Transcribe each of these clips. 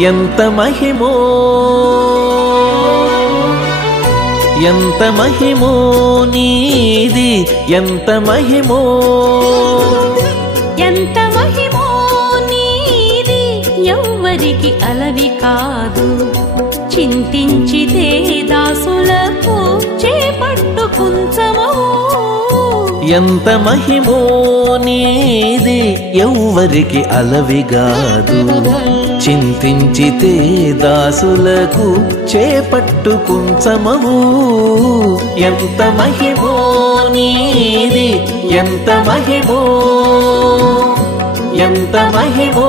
ఎంత మహిమో ఎంత మహిమో నీది ఎంత మహిమో ఎంత మహిమో నీది ఎవ్వరికి అలవి కాదు చింతించితే దాసులకు చేపట్టు కుంచమవు ఎంత మహిమో నీది ఎవ్వరికి అలవిగాదు చింతించితే దాసులకు చేపట్టు కుంచమవు ఎంత మహిమో నీది ఎంత మహిమో ఎంత మహిమో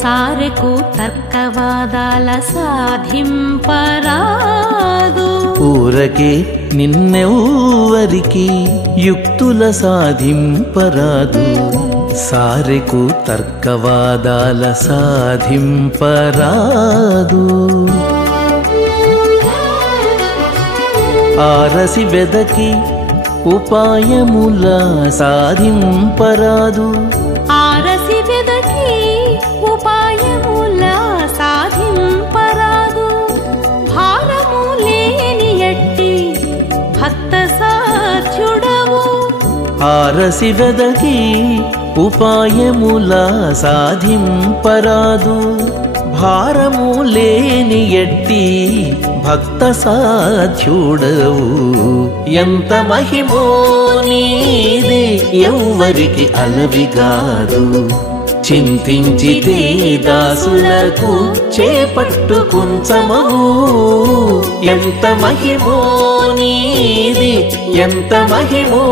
సారెకు తర్కవాదాల సాధింపరాదు ఊరకే నిన్నెవ్వరికి యుక్తుల సాధింపరాదు సారెకు తర్కవాదాల సాధింపరాదు ఆరసి వెదకి ఉపాయముల సాధింపరాదు ఆరసి వెదకి ఉపాయముల సాధింపరాదు భారము లేని ఎట్టి భక్త సాధ్యుడవు ఆరసి వెదకి ఉపాయముల సాధింపరాదు భారము లేని ఎట్టి భక్త సాధ్యుడవు ఎంత మహిమో నీది ఎవ్వరికి అలవిగాదు చింతించితే దాసులకు చేపట్టు కుంచమవు ఎంత మహిమో నీది ఎంత మహిమో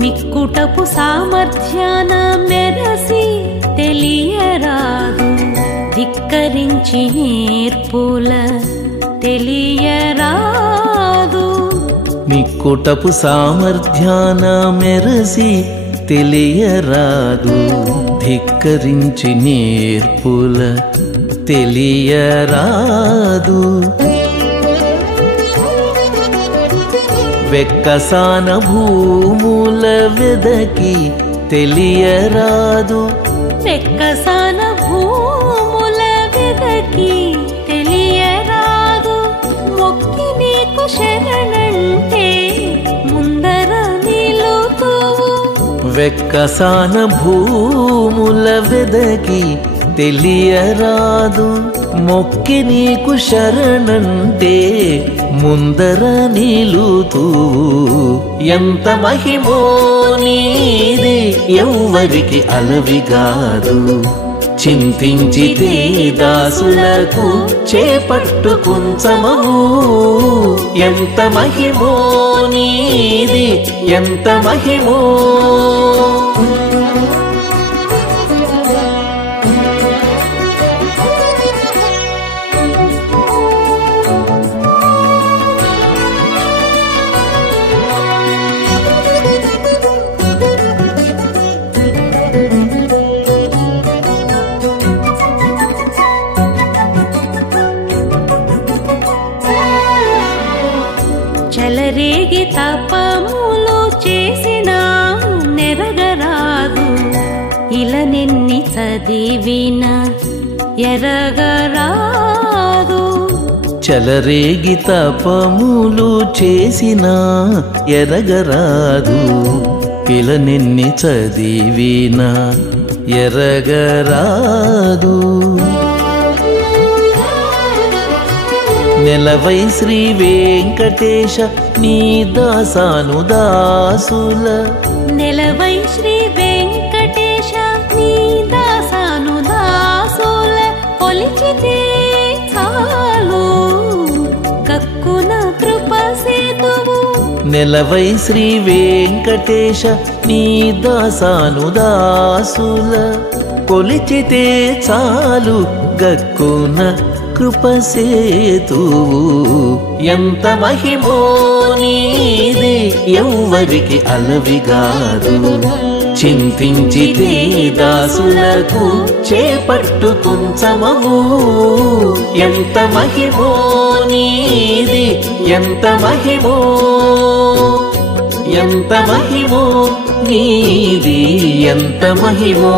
మిక్కుటపు సామర్థ్యాన మెరసి తెలియరాదు ధిక్కరించి నేర్పుల తెలియరాదు మిక్కుటపు సామర్థ్యాన మెరసి తెలియరాదు ధిక్కరించి నేర్పుల తెలియరాదు వెక్కసాన భూముల వెదకి తెలియరాదు వెక్కసాన భూముల వెదకి తెలియరాదు మొక్కి నీకు శరణంటే ముందర నిలుతువు వెక్కసాన భూముల వెదకి తెలియరాదు మొక్కి నీకు శరణంటే ముందర నిలుతూ ఎంత మహిమో నీది ఎవ్వరికి అలవిగాదు చింతించితే దాసులకు చేపట్టు కుంచమవు ఎంత మహిమో నీది ఎంత మహిమో చెలరేగి తపములు చేసిన నెరగరాదు ఇలా నిన్ని చదివిన ఎరగరాదు చెలరేగి తపములు చేసిన ఎరగరాదు ఇలా నిన్ని చదివిన ఎరగరాదు నెలవై శ్రీ వెంకటేశ నీ దాసాను దాసుల నెలవై శ్రీ వెంకటేశ నీ దాసాను దాసుల కొలిచితే చాలు కక్కున కృప సేతువు నెలవై శ్రీ వెంకటేశ నీ దాసాను దాసుల కొలిచితే చాలు గక్కున కృపసేతువు ఎంత మహిమో నీది ఎవ్వరికి అలవిగాదు చింతించితే దాసులకు చేపట్టు కుంచమవు ఎంత మహిమో నీది ఎంత మహిమో ఎంత మహిమో నీది ఎంత మహిమో